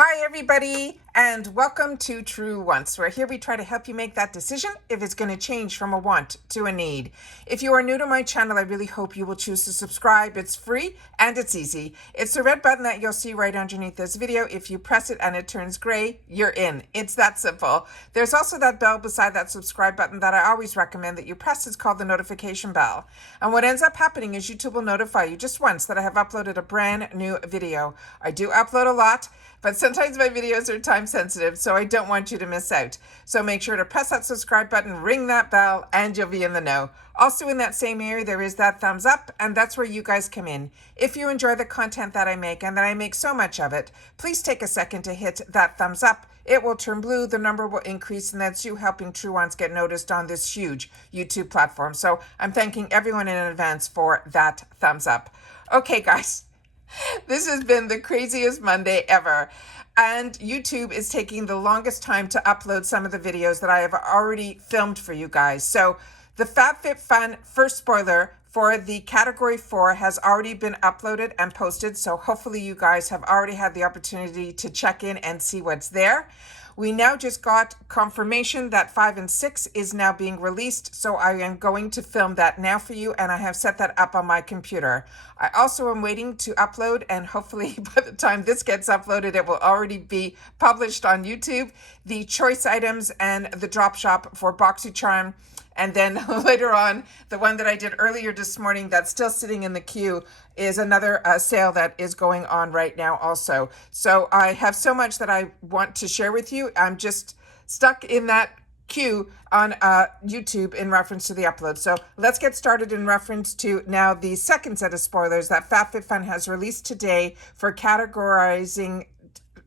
Hi everybody, and welcome to True Wants, where here we try to help you make that decision if it's going to change from a want to a need. If you are new to my channel, I really hope you will choose to subscribe. It's free and it's easy. It's the red button that you'll see right underneath this video. If you press it and it turns gray, you're in. It's that simple. There's also that bell beside that subscribe button that I always recommend that you press. It's called the notification bell. And what ends up happening is YouTube will notify you just once that I have uploaded a brand new video. I do upload a lot, but sometimes my videos are time sensitive, so I don't want you to miss out. So make sure to press that subscribe button, ring that bell, and you'll be in the know. Also in that same area, there is that thumbs up, and that's where you guys come in. If you enjoy the content that I make, and that I make so much of it, please take a second to hit that thumbs up. It will turn blue, the number will increase, and that's you helping True Ones get noticed on this huge YouTube platform. So I'm thanking everyone in advance for that thumbs up. Okay, guys. This has been the craziest Monday ever, and YouTube is taking the longest time to upload some of the videos that I have already filmed for you guys. So the FabFitFun first spoiler for the category 4 has already been uploaded and posted, so hopefully you guys have already had the opportunity to check in and see what's there. We now just got confirmation that 5 and 6 is now being released, so I am going to film that now for you, and I have set that up on my computer. I also am waiting to upload, and hopefully by the time this gets uploaded, it will already be published on YouTube, the choice items and the drop shop for BoxyCharm. And then later on, the one that I did earlier this morning that's still sitting in the queue is another sale that is going on right now also. So I have so much that I want to share with you. I'm just stuck in that queue on YouTube in reference to the upload. So let's get started in reference to now the second set of spoilers that FabFitFun has released today for categorizing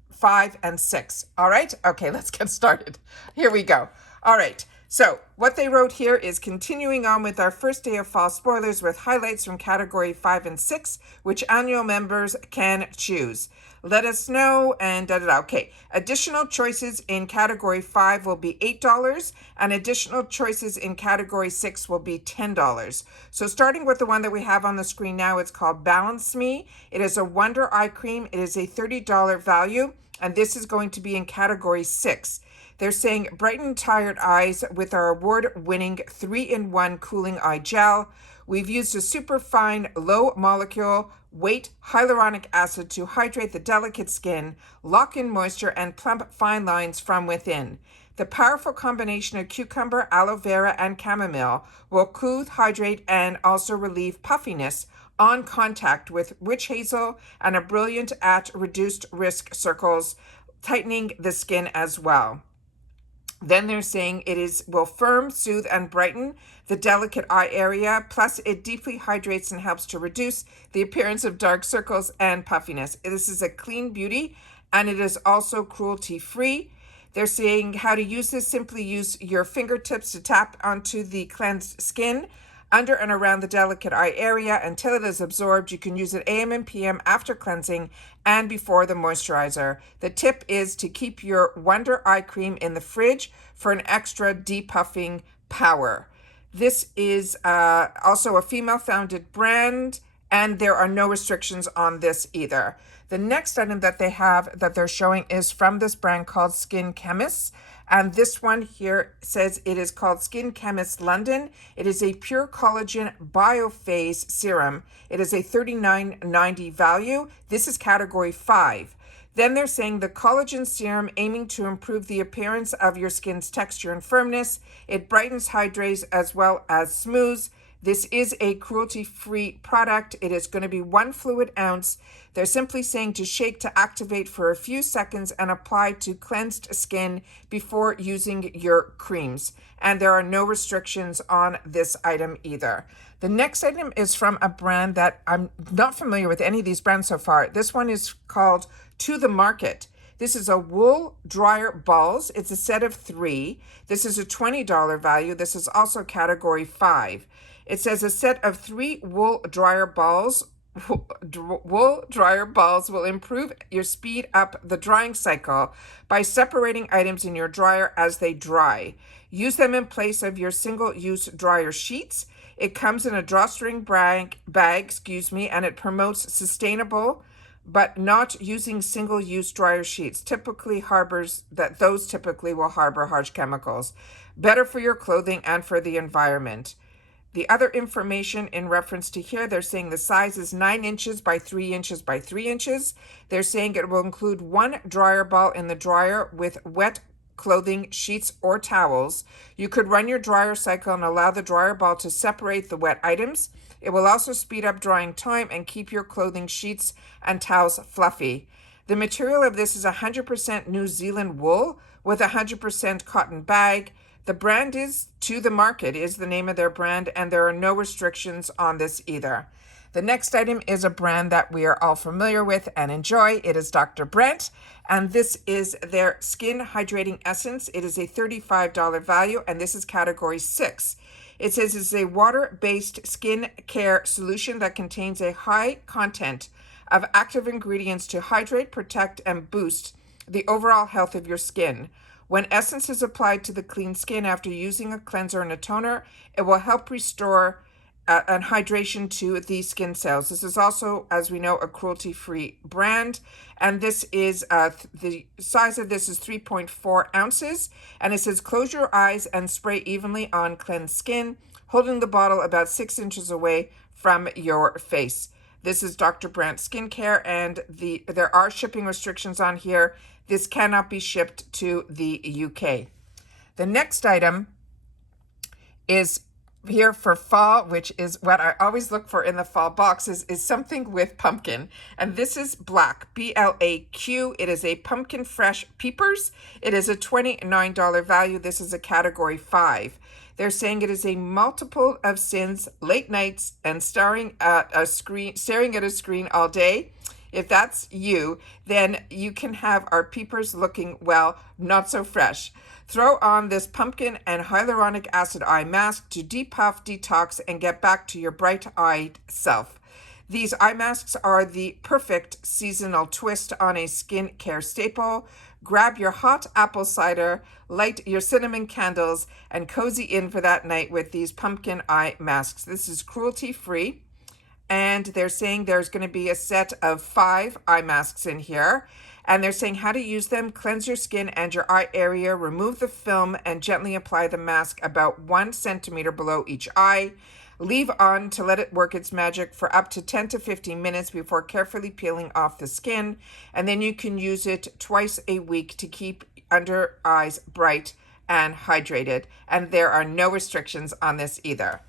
5 and 6. All right? Okay, let's get started. Here we go. All right. So what they wrote here is continuing on with our first day of fall spoilers with highlights from category 5 and 6, which annual members can choose. Let us know and da-da-da. Okay, additional choices in category 5 will be $8 and additional choices in category 6 will be $10. So starting with the one that we have on the screen now, it's called Balance Me. It is a Wonder Eye Cream. It is a $30 value, and this is going to be in category 6. They're saying brighten tired eyes with our award-winning 3-in-1 cooling eye gel. We've used a super fine, low molecule weight hyaluronic acid to hydrate the delicate skin, lock in moisture, and plump fine lines from within. The powerful combination of cucumber, aloe vera, and chamomile will cool, hydrate, and also relieve puffiness on contact with witch hazel and a brilliant at reduced risk circles, tightening the skin as well. Then they're saying will firm, soothe, and brighten the delicate eye area. Plus, it deeply hydrates and helps to reduce the appearance of dark circles and puffiness. This is a clean beauty, and it is also cruelty-free. They're saying how to use this. Simply use your fingertips to tap onto the cleansed skin under and around the delicate eye area until it is absorbed. You can use it AM and PM after cleansing and before the moisturizer. The tip is to keep your Wonder Eye Cream in the fridge for an extra depuffing power. This is also a female-founded brand, and there are no restrictions on this either. The next item that they have that they're showing is from this brand called Chemist. And this one here says it is called Skin Chemist London. It is a pure collagen biophase serum. It is a $39.90 value. This is category 5. Then they're saying the collagen serum aiming to improve the appearance of your skin's texture and firmness. It brightens, hydrates, as well as smooths. This is a cruelty-free product. It is going to be 1 fluid ounce. They're simply saying to shake to activate for a few seconds and apply to cleansed skin before using your creams. And there are no restrictions on this item either. The next item is from a brand that I'm not familiar with any of these brands so far. This one is called To The Market. This is a wool dryer balls. It's a set of 3. This is a $20 value. This is also category 5. It says a set of 3 wool dryer balls will improve your speed up the drying cycle by separating items in your dryer as they dry. Use them in place of your single-use dryer sheets. It comes in a drawstring bag, and it promotes sustainable but not using single-use dryer sheets those typically will harbor harsh chemicals. Better for your clothing and for the environment. The other information in reference to here, they're saying the size is 9 inches by 3 inches by 3 inches. They're saying it will include 1 dryer ball in the dryer with wet clothing, sheets, or towels. You could run your dryer cycle and allow the dryer ball to separate the wet items. It will also speed up drying time and keep your clothing, sheets, and towels fluffy. The material of this is 100% New Zealand wool with 100% cotton bag. The brand is To The Market is the name of their brand, and there are no restrictions on this either. The next item is a brand that we are all familiar with and enjoy. It is Dr. Brent, and this is their Skin Hydrating Essence. It is a $35 value, and this is category 6. It says it's a water-based skin care solution that contains a high content of active ingredients to hydrate, protect, and boost the overall health of your skin. When essence is applied to the clean skin after using a cleanser and a toner, it will help restore and hydration to the skin cells. This is also, as we know, a cruelty-free brand. And this is, the size of this is 3.4 ounces. And it says, close your eyes and spray evenly on cleansed skin, holding the bottle about 6 inches away from your face. This is Dr. Brent Skincare, and there are shipping restrictions on here. This cannot be shipped to the UK. The next item is here for fall, which is what I always look for in the fall boxes, is something with pumpkin. And this is Blaq, B-L-A-Q. It is a pumpkin fresh peepers. It is a $29 value. This is a category 5. They're saying it is a multiple of sins, late nights, and staring at a screen all day. If that's you, then you can have our peepers looking, well, not so fresh. Throw on this pumpkin and hyaluronic acid eye mask to depuff, detox, and get back to your bright-eyed self. These eye masks are the perfect seasonal twist on a skincare staple. Grab your hot apple cider, light your cinnamon candles, and cozy in for that night with these pumpkin eye masks. This is cruelty-free. And they're saying there's going to be a set of 5 eye masks in here. And they're saying how to use them: cleanse your skin and your eye area, remove the film, and gently apply the mask about 1 centimeter below each eye. Leave on to let it work its magic for up to 10 to 15 minutes before carefully peeling off the skin. And then you can use it twice a week to keep under eyes bright and hydrated. And there are no restrictions on this either.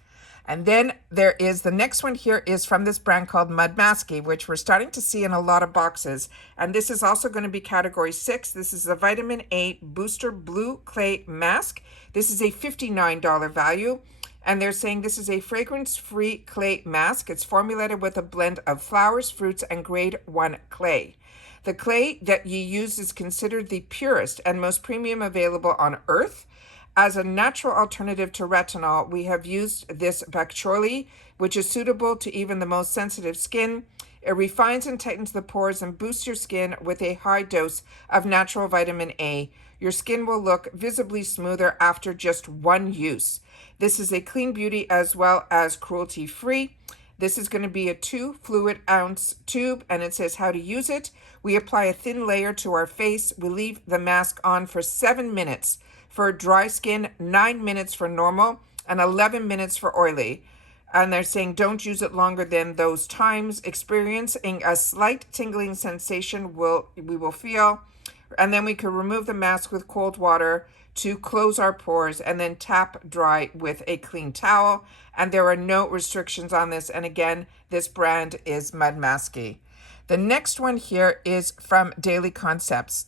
And then there is the next one here is from this brand called Mud Masky, which we're starting to see in a lot of boxes. And this is also going to be category 6. This is a vitamin A booster blue clay mask. This is a $59 value. And they're saying this is a fragrance-free clay mask. It's formulated with a blend of flowers, fruits, and grade 1 clay. The clay that you use is considered the purest and most premium available on Earth. As a natural alternative to retinol, we have used this Bactroly, which is suitable to even the most sensitive skin. It refines and tightens the pores and boosts your skin with a high dose of natural vitamin A. Your skin will look visibly smoother after just 1 use. This is a clean beauty as well as cruelty-free. This is going to be a 2 fluid ounce tube, and it says how to use it. We apply a thin layer to our face. We leave the mask on for 7 minutes. For dry skin, 9 minutes for normal, and 11 minutes for oily. And they're saying don't use it longer than those times. Experiencing a slight tingling sensation we will feel. And then we can remove the mask with cold water to close our pores and then tap dry with a clean towel. And there are no restrictions on this. And again, this brand is Mud Masky. The next one here is from Daily Concepts.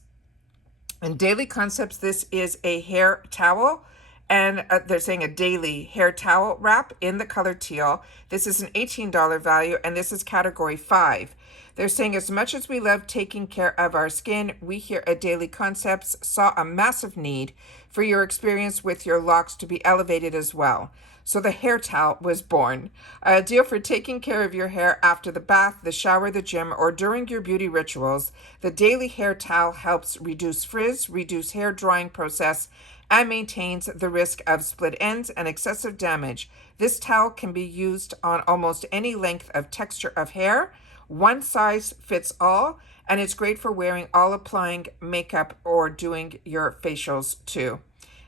And Daily Concepts, this is a hair towel, and they're saying a daily hair towel wrap in the color teal. This is an $18 value, and this is category 5. They're saying as much as we love taking care of our skin, we here at Daily Concepts saw a massive need for your experience with your locks to be elevated as well. So the hair towel was born. Ideal for taking care of your hair after the bath, the shower, the gym, or during your beauty rituals. The daily hair towel helps reduce frizz, reduce hair drying process, and maintains the risk of split ends and excessive damage. This towel can be used on almost any length of texture of hair One size fits all, and it's great for wearing all applying makeup or doing your facials too.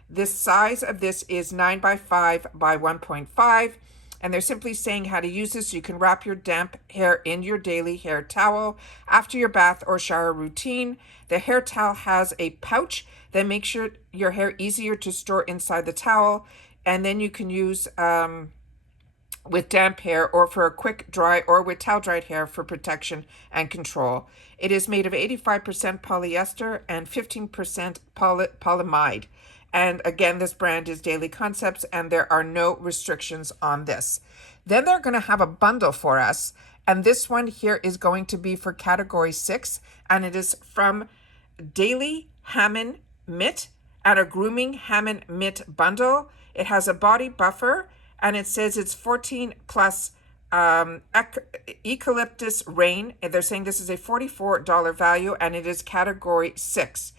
This size of this is 9 by 5 by 1.5, and they're simply saying how to use this. You can wrap your damp hair in your daily hair towel after your bath or shower routine. The hair towel has a pouch that makes your hair easier to store inside the towel, and then you can use with damp hair or for a quick dry or with towel dried hair for protection and control. It is made of 85% polyester and 15% polyamide. And again, this brand is Daily Concepts, and there are no restrictions on this. Then they're going to have a bundle for us, and this one here is going to be for category 6, and it is from Daily Hammond Mitt and a Grooming Hammond Mitt bundle. It has a body buffer, and it says it's 14 plus eucalyptus rain. They're saying this is a $44 value, and it is category 6.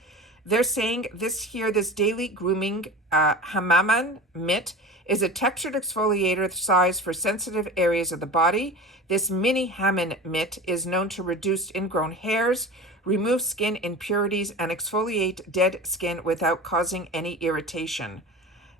They're saying this Daily Grooming Hammond Mitt is a textured exfoliator size for sensitive areas of the body. This mini Hammond Mitt is known to reduce ingrown hairs, remove skin impurities, and exfoliate dead skin without causing any irritation.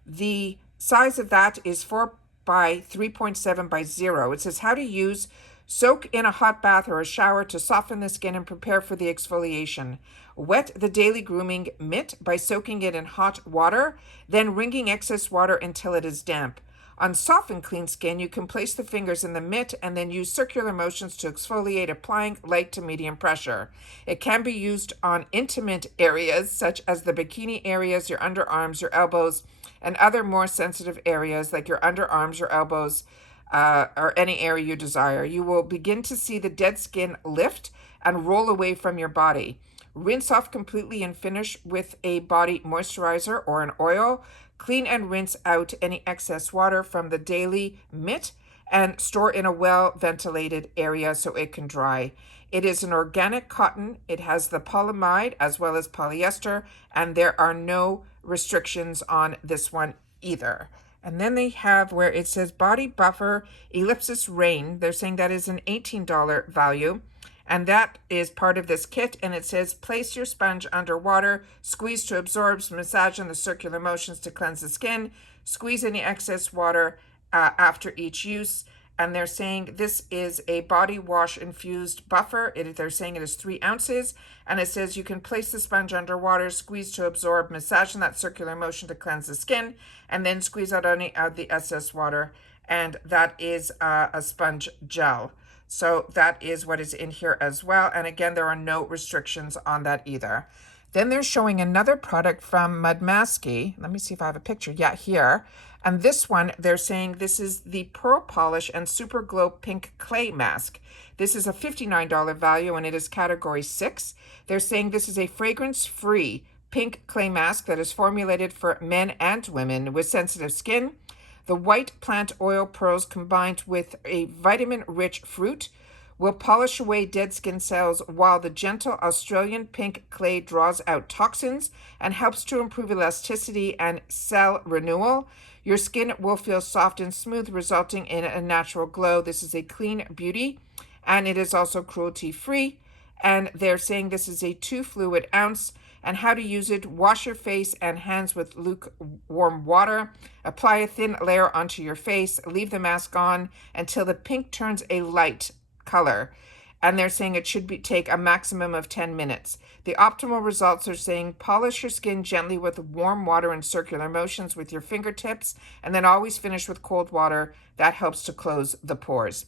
The size of that is 4 by 3.7 by 0. It says how to use: soak in a hot bath or a shower to soften the skin and prepare for the exfoliation. Wet the Daily Grooming Mitt by soaking it in hot water, then wringing excess water until it is damp. On soft and clean skin, you can place the fingers in the mitt and then use circular motions to exfoliate, applying light to medium pressure. It can be used on intimate areas such as the bikini areas, your underarms, your elbows, and other more sensitive areas like your underarms, your elbows, or any area you desire. You will begin to see the dead skin lift and roll away from your body. Rinse off completely and finish with a body moisturizer or an oil. Clean and rinse out any excess water from the Daily Mitt and store in a well-ventilated area so it can dry. It is an organic cotton. It has the polyamide as well as polyester, and there are no restrictions on this one either. And then they have where it says Body Buffer Ellipsis Rain. They're saying that is an $18 value. And that is part of this kit. And it says place your sponge under water, squeeze to absorb, massage in the circular motions to cleanse the skin, squeeze any excess water after each use. And they're saying this is a body wash infused buffer. They're saying it is 3 ounces. And it says you can place the sponge under water, squeeze to absorb, massage in that circular motion to cleanse the skin, and then squeeze out any of the excess water. And that is a sponge gel. So that is what is in here as well. And again, there are no restrictions on that either. Then they're showing another product from Mudmasky. Let me see if I have a picture. Yeah, here. And this one, they're saying this is the Pearl Polish and Super Glow Pink Clay Mask. This is a $59 value, and it is category 6. They're saying this is a fragrance-free pink clay mask that is formulated for men and women with sensitive skin. The white plant oil pearls combined with a vitamin-rich fruit will polish away dead skin cells, while the gentle Australian pink clay draws out toxins and helps to improve elasticity and cell renewal. Your skin will feel soft and smooth, resulting in a natural glow. This is a clean beauty, and it is also cruelty-free. And they're saying this is a 2 fluid ounce. And how to use it: wash your face and hands with lukewarm water. Apply a thin layer onto your face. Leave the mask on until the pink turns a light color. And they're saying it should take a maximum of 10 minutes. The optimal results are saying polish your skin gently with warm water and circular motions with your fingertips, and then always finish with cold water. That helps to close the pores.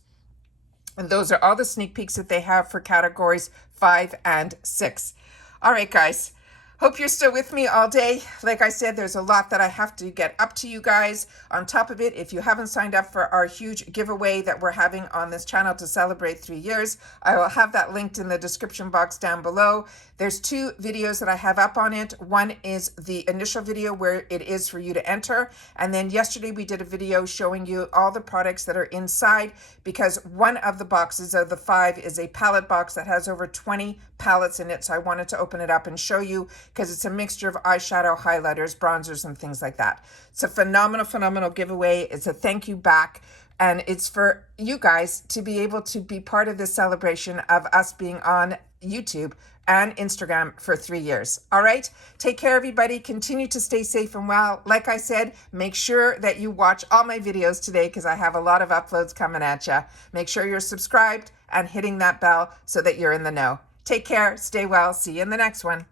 And those are all the sneak peeks that they have for categories 5 and 6. All right, guys. Hope you're still with me all day. Like I said, there's a lot that I have to get up to you guys. On top of it, if you haven't signed up for our huge giveaway that we're having on this channel to celebrate 3 years, I will have that linked in the description box down below. There's 2 videos that I have up on it. One is the initial video where it is for you to enter. And then yesterday we did a video showing you all the products that are inside, because one of the boxes of the 5 is a pallet box that has over 20 pallets in it. So I wanted to open it up and show you, because it's a mixture of eyeshadow, highlighters, bronzers, and things like that. It's a phenomenal giveaway. It's a thank you back. And it's for you guys to be able to be part of this celebration of us being on YouTube and Instagram for 3 years. All right? Take care, everybody. Continue to stay safe and well. Like I said, make sure that you watch all my videos today because I have a lot of uploads coming at you. Make sure you're subscribed and hitting that bell so that you're in the know. Take care. Stay well. See you in the next one.